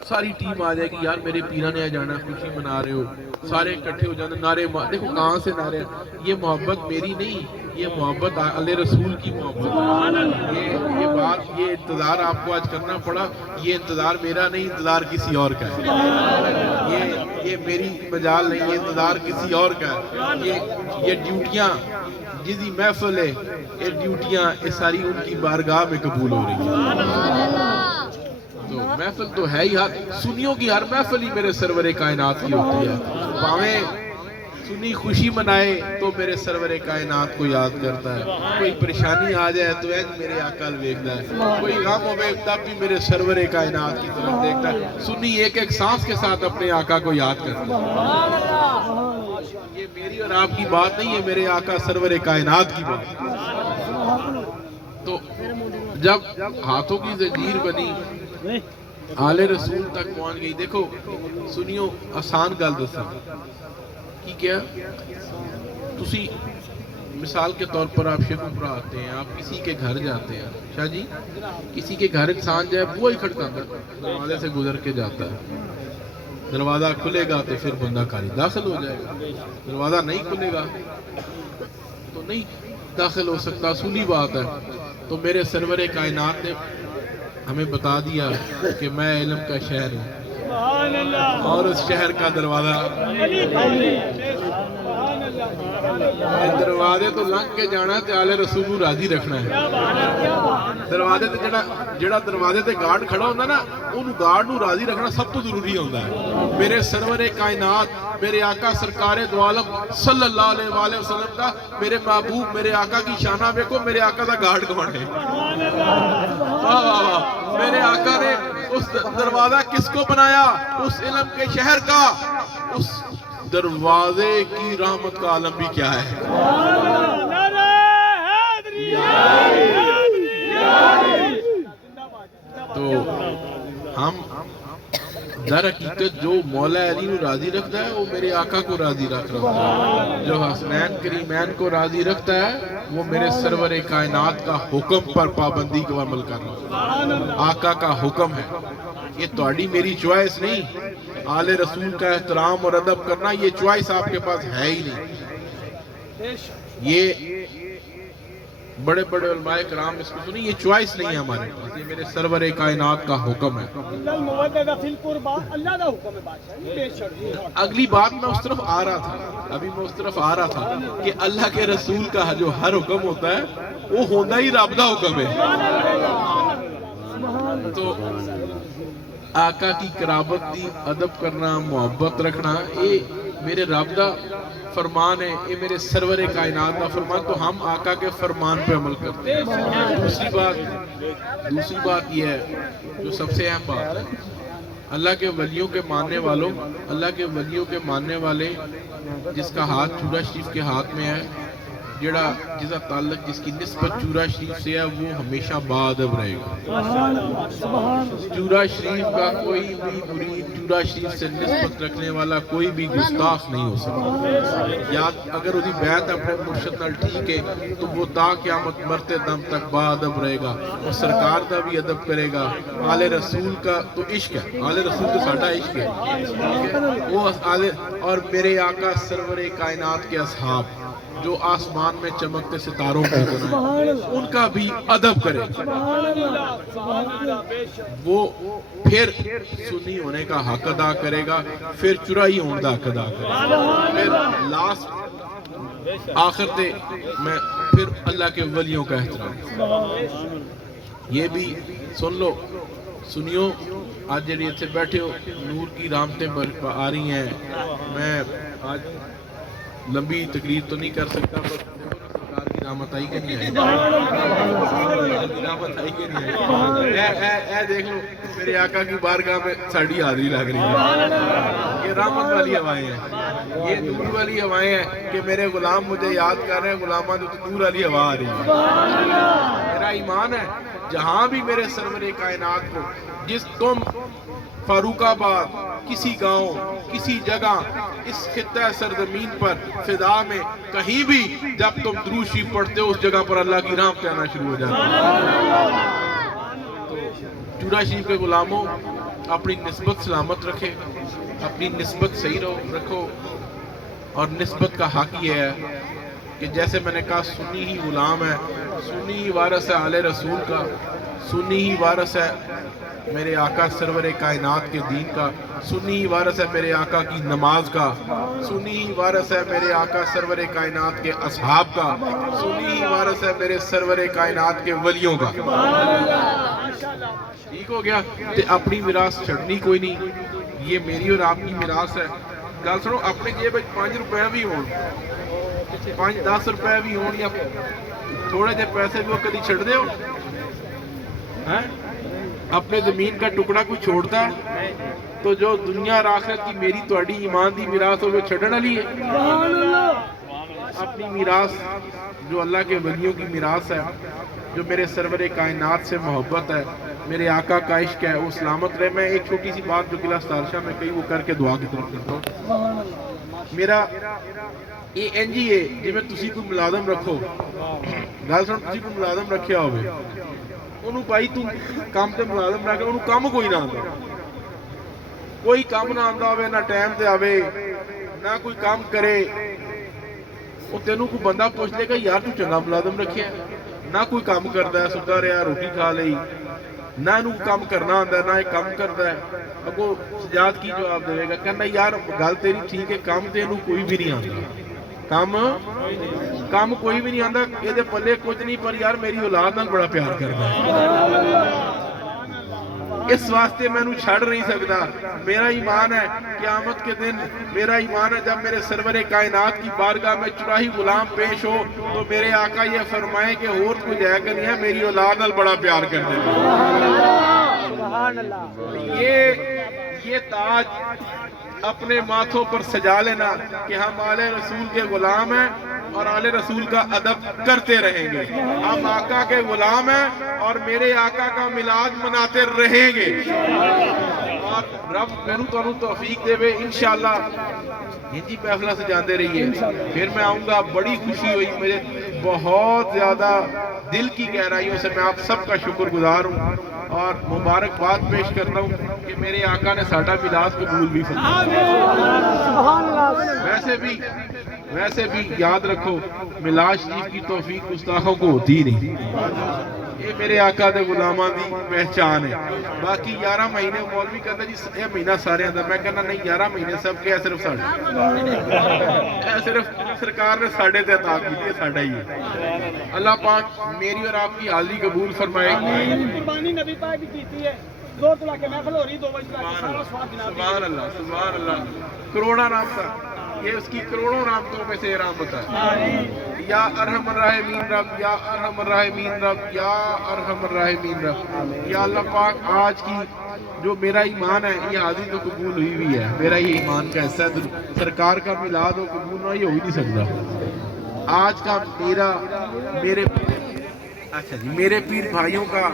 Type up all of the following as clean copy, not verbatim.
ساری ٹیم آ جائے گی یار میرے پیرا نے آ جانا خوشی منا رہے ہو سارے اکٹھے ہو جانا نعرے دیکھو کہاں سے نعرے یہ محبت میری نہیں یہ محبت اللہ رسول کی محبت یہ بات یہ انتظار آپ کو آج کرنا پڑا یہ انتظار میرا نہیں انتظار کسی اور کا ہے یہ میری مجال نہیں یہ انتظار کسی اور کا ہے یہ ڈیوٹیاں جزی محفل ہے یہ ڈیوٹیاں یہ ساری ان کی بارگاہ میں قبول ہو رہی ہیں تو محفل تو ہے ہی سنیوں کی ہر محفل ہی میرے سرور کائنات کی ہوتی ہے پاویں سنی خوشی منائے تو میرے سرور کائنات کو یاد کرتا ہے کوئی پریشانی آ جائے تو میرے آقا دیکھتا ہے کوئی غم ہو تب بھی میرے سرور کائنات کی طرف دیکھتا ہے سنی ایک ایک سانس کے ساتھ اپنے آقا کو یاد کرتا ہے یہ میری اور آپ کی بات نہیں ہے میرے آقا سرور کائنات کی بات تو جب ہاتھوں کی زنجیر بنی آل رسول تک پہنچ گئی دیکھو سنیو آسان گل دسا کی کیا تسی مثال کے طور پر آپ شیخ عمرہ آتے ہیں آپ کسی کے گھر جاتے ہیں شاہ جی کسی کے گھر انسان جائے وہ ہی کھٹکاتا ہے دروازے سے گزر کے جاتا ہے دروازہ کھلے گا تو پھر بندہ کاری داخل ہو جائے گا دروازہ نہیں کھلے گا تو نہیں داخل ہو سکتا اصولی بات ہے تو میرے سرور کائنات نے ہمیں بتا دیا کہ میں علم کا شہر ہوں اور اس شہر کا دروازہ دروازے تو لنگ کے جانا تے آل رسول کو راضی رکھنا ہے دروازے تے جڑا دروازے تے گارڈ کھڑا ہوتا نا ان گارڈ نو راضی رکھنا سب تو ضروری ہوتا ہے میرے سرور کائنات میرے آقا سرکار دو عالم صلی اللہ علیہ وآلہ وسلم کا میرے محبوب میرے آقا کی شانہ دیکھو میرے آقا دا گارڈ کون ہے میرے آقا نے اس دروازہ کس کو بنایا اس علم کے شہر کا اس دروازے کی رحمت کا عالم بھی کیا ہے تو ہم در حقیقت جو مولا علی کو راضی رکھتا ہے وہ میرے آقا کو راضی رکھ رہا ہے جو حسنین کریمین کو راضی رکھتا ہے وہ میرے سرور کائنات کا حکم پر پابندی کو عمل کر رہا ہے آقا کا حکم ہے یہ تواڈی میری چوائس نہیں آل رسول کا احترام اور ادب کرنا یہ چوائس آپ کے پاس ہے ہی نہیں یہ بڑے بڑے علماء کرام اس کو سنیں یہ چوائس نہیں ہے ہمارے پاس یہ میرے سرور کائنات کا حکم ہے اگلی بات میں اس طرف آ رہا تھا ابھی میں اس طرف آ رہا تھا کہ اللہ کے رسول کا جو ہر حکم ہوتا ہے وہ ہونا ہی رب دا حکم ہے تو آقا کی قرابت دی ادب کرنا محبت رکھنا یہ میرے رب دا فرمان ہے یہ میرے سرور کائنات کا فرمان تو ہم آقا کے فرمان پہ عمل کرتے ہیں دوسری بات یہ ہے جو سب سے اہم بات ہے اللہ کے ولیوں کے ماننے والوں اللہ کے ولیوں کے ماننے والے جس کا ہاتھ چورا شریف کے ہاتھ میں ہے جس کا تعلق جس کی نسبت چورا شریف سے ہے وہ ہمیشہ باادب رہے گا چورا شریف کا کوئی بھی مرید چورا شریف سے نسبت رکھنے والا کوئی بھی گستاخ نہیں ہو سکتا یا اگر اسی بیعت اپنے مرشد نال ٹھیک ہے تو وہ تا قیامت مرتے دم تک باادب رہے گا وہ سرکار کا بھی ادب کرے گا آل رسول کا تو عشق ہے آل رسول تو ساڈا عشق ہے وہ اور میرے آقا سرور کائنات کے اصحاب جو آسمان میں چمکتے ستاروں کو بنائے ان کا بھی ادب کرے وہ پھر سنی ہونے کا حق ادا کرے گا پھر چرائی ہونے کا حق ادا کرے گا پھر لاسٹ آخر تے میں پھر اللہ کے ولیوں کا احترام یہ بھی سن لو سنیو آج جڑی اتنے بیٹھے ہو نور کی رحمتیں آ رہی ہیں میں آج لمبی تقریر تو نہیں کر سکتا پر سرکار کی رحمت آئی کہ نہیں آئی اے دیکھ لو میرے آقا کی بارگاہ میں ساڑی حاضری لگ رہی ہے یہ رحمت والی ہوائیں ہیں یہ نور والی ہوائیں ہیں کہ میرے غلام مجھے یاد کر رہے ہیں غلامان تو نور والی ہوا آ رہی ہے میرا ایمان ہے جہاں بھی میرے سرور کائنات کو جس تم فاروق آباد کسی گاؤں کسی جگہ اس خطہ سرزمین پر فضا میں کہیں بھی جب تم درود شریف پڑھتے ہو اس جگہ پر اللہ کی رحمت آنا شروع ہو جاتی ہے چورا شریف کے غلاموں اپنی نسبت سلامت رکھے، اپنی نسبت صحیح رکھو، اور نسبت کا حق یہ ہے کہ جیسے میں نے کہا سنی ہی غلام ہے، سنی ہی وارث ہے آل رسول کا، سنی ہی وارث ہے میرے آقا سرور کائنات کے دین کا، سنی ہی وارث ہے میرے آقا کی نماز کا، سنی ہی وارث ہے میرے آقا سرور کائنات کے اصحاب کا، سنی ہی وارث ہے میرے سرور کائنات کے ولیوں کا۔ ٹھیک ہو گیا؟ تے اپنی میراث چھڑنی کوئی نہیں، یہ میری اور آپ کی میراث ہے۔ گل سنو، اپنے جیب 5 روپے بھی ہون، 5-10 روپے بھی ہون، یا تھوڑے جے پیسے بھی وہ کدی چھڑ دے ہو؟ اپنے زمین کا ٹکڑا کوئی چھوڑتا ہے؟ تو جو دنیا اور آخرت کی میری تہاڈی ایمان دی میراث ہو وہ چھڑن والی ہے؟ اپنی میراث جو اللہ کے ولیوں کی میراث ہے، جو میرے سرور کائنات سے محبت ہے، میرے آقا کا عشق ہے، وہ سلامت رہے۔ میں ایک چھوٹی سی بات جو کلا ستارشہ میں کہی وہ کر کے دعا کی طرف کرتا ہوں۔ میرا یہ این جی ہے جی میں تسی کوئی ملازم رکھو، گل سن، تسی کوئی ملازم رکھیا ہوئے، انہوں بھائی تو کام تے ملازم رکھ، انہوں کام کوئی نہ آندا، کوئی کام نہ آندا ہوئے، نہ ٹائم تے آوے، نہ کوئی کام کرے، وہ تینوں کو بندہ پوچھ لے گا یار تو چنگا ملازم رکھیا ہے، نہ کوئی کام کرتا ہے، ستا رہا روٹی کھا لئی، نہ انہوں کام کرنا آندا ہے، نہ ایک کام کرتا ہے، اگو سجاد کی جواب دے گا کہنا یار گل تیری ٹھیک ہے، کام تے انہوں کوئی بھی نہیں آندا، کام کوئی بھی نہیں آندا، یہ دے پلے کچھ نہیں، پر یار میری اولاد نال بڑا پیار کرتا ہے، اس واسطے میں انہوں چھڑ نہیں سکتا۔ میرا ایمان ہے قیامت کے دن، میرا ایمان ہے جب میرے سرور کائنات کی بارگاہ میں چراہی غلام پیش ہو تو میرے آقا یہ فرمائے کہ اور کوئی جائے گا نہیں ہے، میری اولاد نال بڑا پیار کرنے یہ تاج اپنے ماتھوں پر سجا لینا کہ ہم آل رسول کے غلام ہیں اور آل رسول کا ادب کرتے رہیں گے، ہم آقا کے غلام ہیں اور میرے آقا کا میلاد مناتے رہیں گے، اور رب میرے تو توفیق دے وے انشاءاللہ ہندی محفلہ سے جاندے رہیے، پھر میں آؤں گا۔ بڑی خوشی ہوئی مجھے، بہت زیادہ دل کی گہرائیوں سے میں آپ سب کا شکر گزار ہوں اور مبارکباد پیش کرتا ہوں کہ میرے آقا نے ساڈا میلاد قبول بھی فرمایا۔ ویسے بھی یاد رکھو میلاد شریف کی توفیق گستاخوں کو ہوتی نہیں، یہ میرے آقا دے غلاماں دی پہچان ہے۔ باقی 11 مہینے مولوی کہتا جی یہ مہینہ سارے اندر، میں کہنا نہیں 11 مہینے سب کے صرف ساڑھے، صرف سرکار نے ساڑھے تے عطا کی ہے، ساڑھا ہی ہے۔ اللہ پاک میری اور آپ کی حاضری قبول فرمائے۔ قربانی نبی پاک کی کیتی ہے، زور تو لا کے محفل ہو رہی 2 بجے تک، سارا سواد جناب۔ سبحان اللہ، سبحان اللہ، کروڑا رام تھا، یہ اس کی کروڑوں رحمتوں میں سے رحمت ہے۔ یا ارحم الراحمین رب، یا ارحم الراحمین رب، یا ارحم الراحمین رب۔ یا اللہ پاک آج کی جو میرا ایمان ہے یہ حاضری تو قبول ہوئی ہوئی ہے، میرا یہ ایمان کا حصہ ہے، سرکار کا میلاد ہو قبول نہ، یہ ہو ہی نہیں سکتا۔ آج کا میرے پیر بھائیوں کا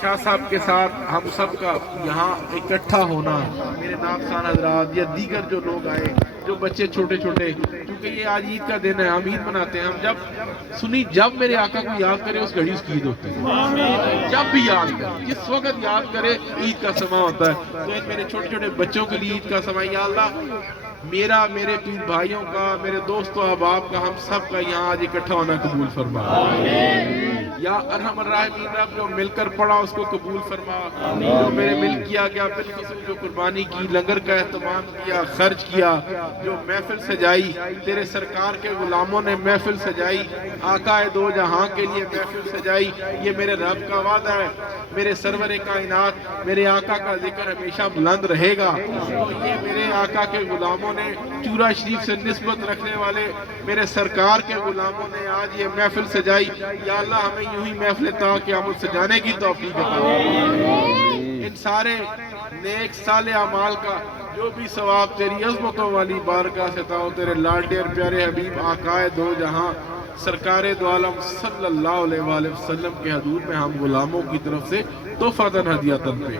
شاہ صاحب کے ساتھ ہم سب کا یہاں اکٹھا ہونا، میرے نام خان حضرات یا دیگر جو لوگ آئے، جو بچے چھوٹے چھوٹے، کیونکہ یہ آج عید کا دن ہے، ہم عید مناتے ہیں، ہم جب میرے آقا کو یاد کرے اس گھڑی اس کی عید ہوتی ہے، جب بھی یاد کرے، جس وقت یاد کرے عید کا سماں ہوتا ہے۔ تو ان میرے چھوٹے چھوٹے بچوں کے لیے عید کا سماں، یا اللہ میرا، میرے پیر بھائیوں کا، میرے دوستوں احباب کا، ہم سب کا یہاں آج اکٹھا ہونا قبول فرما۔ یا ارحم الراحمین رب جو مل کر پڑھا اس کو قبول فرما، جو میرے مل کیا گیا بالخصوص جو قربانی کی، لنگر کا اہتمام کیا، خرچ کیا، جو محفل سجائی، تیرے سرکار کے غلاموں نے محفل سجائی، آقا دو جہاں کے لیے محفل سجائی، یہ میرے رب کا وعدہ ہے، میرے سرور کائنات میرے آقا کا ذکر ہمیشہ بلند رہے گا۔ یہ میرے آقا کے غلاموں نے، چورا شریف سے نسبت رکھنے والے میرے سرکار کے غلاموں نے آج یہ محفل سجائی، یا اللہ ہمیں یوں ہی محفل تا قیامت سجانے کی توفیق عطا فرما۔ ان سارے نیک صالح اعمال کا جو بھی ثواب تیری عظمتوں والی بارگاہ سے تاؤ، تیرے لاڈلے اور پیارے حبیب آقا دو جہاں سرکار دو عالم صلی اللہ علیہ وآلہ وسلم کے حضور میں ہم غلاموں کی طرف سے تحفۃ ہدیۃً پہ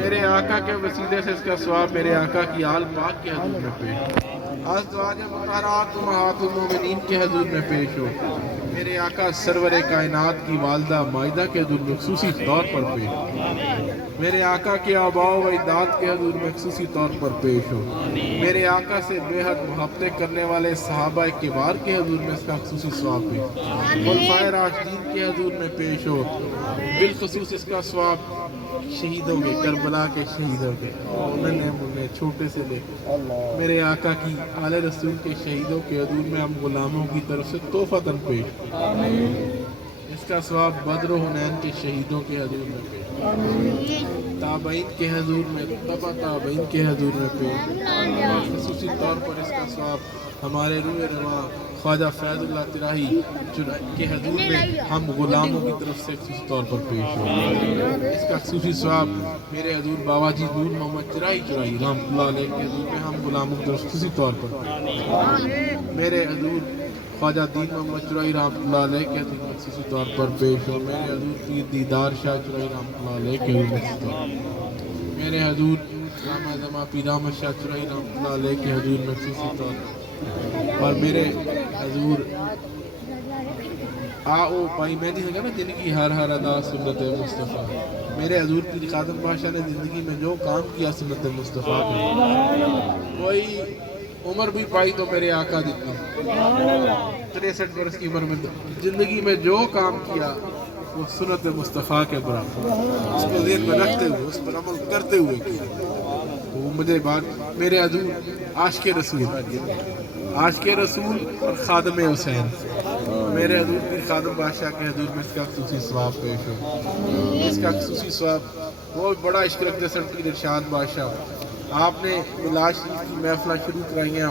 میرے آقا کے وسیلے سے اس کا ثواب میرے آقا کی آل پاک کے حضور میں پیش ہو، ازواج مطہرات امہات المومنین کے حضور میں پیش ہو۔ میرے آقا سرور کائنات کی والدہ مائدہ کے حضور میں خصوصی طور پر پیش ہو، میرے آقا کے آباء و اجداد کے حضور میں خصوصی طور پر پیش ہو، میرے آقا سے بے حد محبتیں کرنے والے صحابہ کبار کے حضور میں اس کا خصوصی ثواب پیش ہو، خلفائے راشدین کے حضور میں پیش ہو، بالخصوص اس کا ثواب شہیدوں کے، کربلا کے شہیدوں کے، انہیں چھوٹے سے لے میرے آقا کی آل رسول کے شہیدوں کے حضور میں ہم غلاموں کی طرف سے تحفۃً پیش، اس کا ثواب بدر و حنین کے شہیدوں کے حضور میں پیش، تابعین کے حضور میں، تبع تابعین کے حضور میں پیش، خصوصی طور پر اس کا ثواب ہمارے روح رواں خواجہ فیض اللہ تراہی کے حضور میں ہم غلاموں کی طرف سے خصوصی طور پر پیش ہو، اس کا خصوصی ثواب میرے حضور بابا جی نور محمد چرائی رحمۃ اللہ علیہ کے حضور میں ہم غلاموں کی طرف سے خصوصی طور پر پیش ہو، میرے حضور خواجہ دین محمد چرائی رحمۃ اللہ علیہ کے حضور میں خصوصی طور پر پیش ہو، میرے حضور پیر دیدار شاہ چرائی رحمۃ اللہ علیہ کے حضور میں خصوصی طور پر، میرے حضور علامہ زماں پیر احمد شاہ چرائی رحمۃ اللہ علیہ کے حضور میں خصوصی طور پر، اور میرے حضور آؤ پائی مہندی ہوگا نا جن کی ہر ادا سنت مصطفیٰ، میرے حضور پیر خادم بادشاہ نے زندگی میں جو کام کیا سنت مصطفیٰ کا، کوئی عمر بھی پائی تو میرے آقا جتنی 63 برس کی عمر میں زندگی میں جو کام کیا وہ سنت مصطفیٰ کے برابر، اس کو ذہن میں رکھتے ہوئے اس پر عمل کرتے ہوئے کیا، تو مجھے بات میرے حضور عاشق رسول اور خادم حسین، میرے حضور پیر خادم بادشاہ کے حضور میں اس کا خصوصی ثواب پیش ہو، اس کا خصوصی ثواب بہت بڑا عشق رکھتے سنٹ پیر ارشاد بادشاہ، آپ نے میلاد شریف کی محفلیں شروع کرائیاں،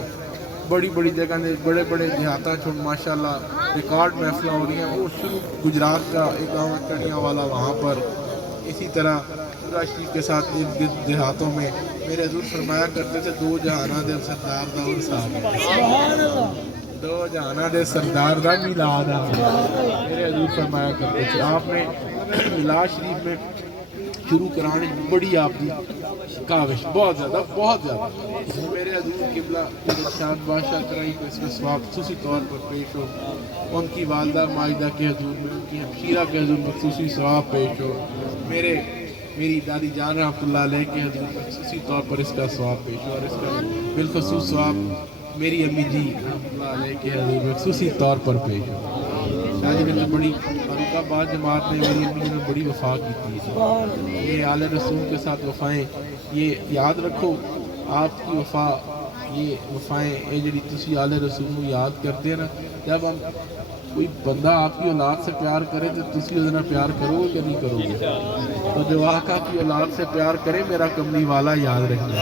بڑی بڑی جگہ نے بڑے بڑے دیہاتاں چھوڑ ماشاءاللہ ریکارڈ محفلیں ہو رہی ہیں، وہ شروع گجرات کا ایک گاؤں کڑیاں والا وہاں پر، اسی طرح میلاد شریف کے ساتھ ارد گرد دیہاتوں میں میرے حضور فرمایا کرتے تھے دو جہانہ دے سردار دا صاحب، دو جہانہ دے سردار دا میلاد میرے حضور فرمایا کرتے تھے، آپ نے میلاد شریف میں شروع کرانے بڑی آپ کی کاوش بہت زیادہ میرے حضور قبلہ ارشاد بادشاہ کرائی کو اس میں ثواب خصوصی طور پر پیش ہو، ان کی والدہ مائدہ کے حضور میں، ان کی ہمشیرہ کے حضور میں خصوصی ثواب پیش ہو، میری دادی جان رحمۃ اللہ علیہ کے حضور میں خصوصی طور پر اس کا ثواب پیش ہو، اور اس کا بالخصوص ثواب میری امی جی رحمۃ اللہ علیہ کے حضور میں خصوصی طور پر پیش ہو، شاید میں بڑی فاروق آباد جماعت نے میری امی نے بڑی وفا کی تھی، یہ آل رسول کے ساتھ وفائیں یہ یاد رکھو، آپ کی وفا یہ وفائیں یہ جڑی تسی آل رسول کو یاد کرتے ہیں نا، جب ہم کوئی بندہ آپ کی اولاد سے پیار کرے تو تسی اس پیار کرو گے یا نہیں کرو گے، تو جو آقا کی اولاد سے پیار کرے میرا کملی والا یاد رکھنا،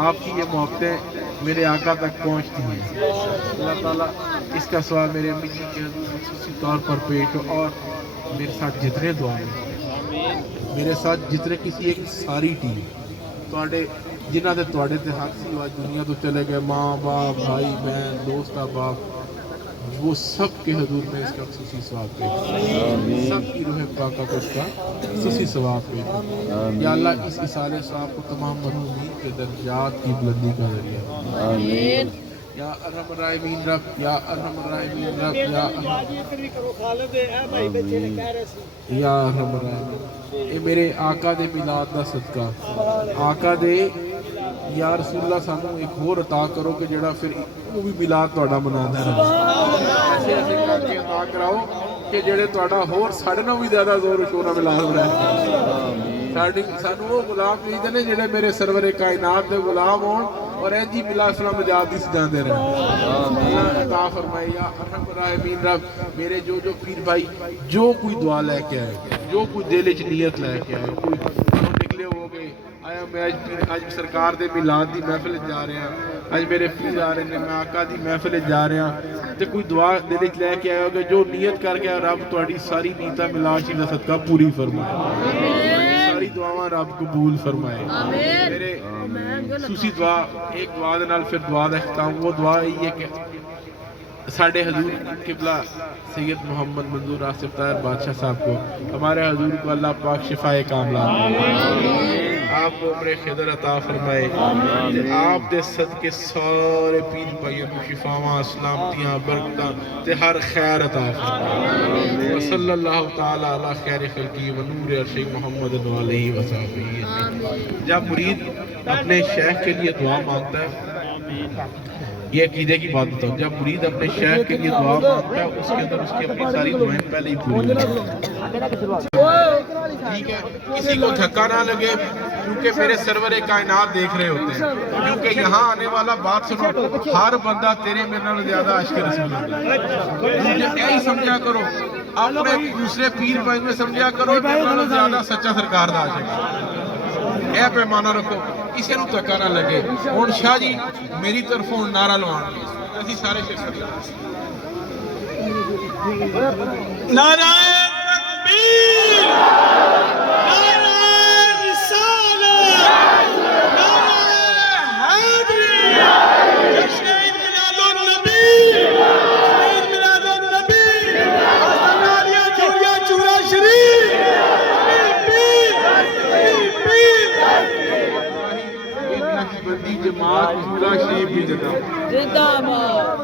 آپ کی یہ محبتیں میرے آقا تک پہنچتی ہیں، اللہ تعالیٰ اس کا ثواب میرے امی جی کے حضور خصوصی طور پر پیش ہو، اور میرے ساتھ جتنے دعائیں میرے ساتھ جتنے کسی ایک ساری ٹیم جنہ دے تواڈے تے حق سی آج دنیا تو چلے گئے، ماں باپ بھائی بہن دوست احباب، وہ سب کے حضور میں اس کا خصوصی ثواب پیش، سب کی روح پاکہ کو اس کا خصوصی ثواب پیش، یا اللہ اس اصالِ ثواب کو تمام مرحومین کے درجات کی بلندی کا ذریعہ، آمین یا ارحم الراحمین رب، یا ارحم الراحمین رب، یا ارحم الراحمین، اے میرے آقا دے میلاد دا صدقہ، آقا دے یا رسول اللہ سانو ایک اور عطا کرو کہ جڑا پھر وہ بھی میلاد تہاڈا منانا ہے، ایسے کر کے عطا کراؤ کہ جڑے تہاڈا ہور ساڈے نال بھی زیادہ زور و شور نال میلاد منائے، سانو وہ غلام چاہیے نے جڑے میرے سرور کائنات دے غلام ہون اور اینجی میلاد سلام مجاد دی سجاندے رہے، اللہ عطا فرمائے یا ارحم الراحمین رب، میرے جو پیر بھائی جو کوئی دعا لے کے آئے، جو کوئی دل وچ نیت لے کے آئے، کوئی نکلے ہو گئے آیا میں اج سرکار دے میلاد دی محفل جا رہے ہیں، اج میرے پیر آ رہے ہیں، میں آقا دی محفل جا رہے ہیں، تے کوئی دعا دل وچ لے کے آئے ہو گے، جو نیت کر کے رب تہاڈی ساری نیتاں میلاد شریف دا صدقہ پوری فرمائے، ساری دعاواں رب قبول فرمائے، میرے خصوصی دعا ایک دعا دے نال پھر دعا دا اختتام، وہ دعا یہ ہے کہ ساڑھے حضور قبلہ سید محمد منظور آصف طاہر بادشاہ صاحب کو، ہمارے حضور کو اللہ پاک شفائے کاملہ، آپ کو عمر خضر عطا فرمائے تے آپ دے صدقے سارے پیر بھائیوں کو شفاواں سلامتیاں برکتاں تے ہر خیر عطا فرمائے وصلی اللہ تعالی علی خیر خلقی و نور عرش محمد علیہ وسلم. جب مرید اپنے شیخ کے لیے دعا مانگتا ہے، یہ عقیدے کی بات بتاؤں، جب مرید اپنے شیخ کے لیے دعا مانگتا ہے اس کے اندر اس کی اپنی ساری دعائیں پہلے ہی پوری ٹھیک ہے. کسی کو دھکا نہ لگے کیونکہ میرے سرور کائنات دیکھ رہے ہوتے ہیں، کیونکہ یہاں آنے والا بات سنو، ہر بندہ تیرے میرے نال زیادہ عاشق رسول ہے. یہی سمجھا کرو، اپنے دوسرے پیر بھائی میں سمجھا کرو میرے نال زیادہ سچا سرکار دا عاشق ہے. اے پیمانہ رکھو، کسی نو دھکا نہ لگے. ہن شاہ جی میری طرفوں نعرہ لوان گے، اسی سارے شیر نعرہ تکبیر، نعرہ رسالت، نعرہ حیدری، جشن میلاد النبی، جشن میلاد النبی، آستانیہ چوریا چورا شریف، بندی جماعت چورا شریف بھی جدا زندہ باد.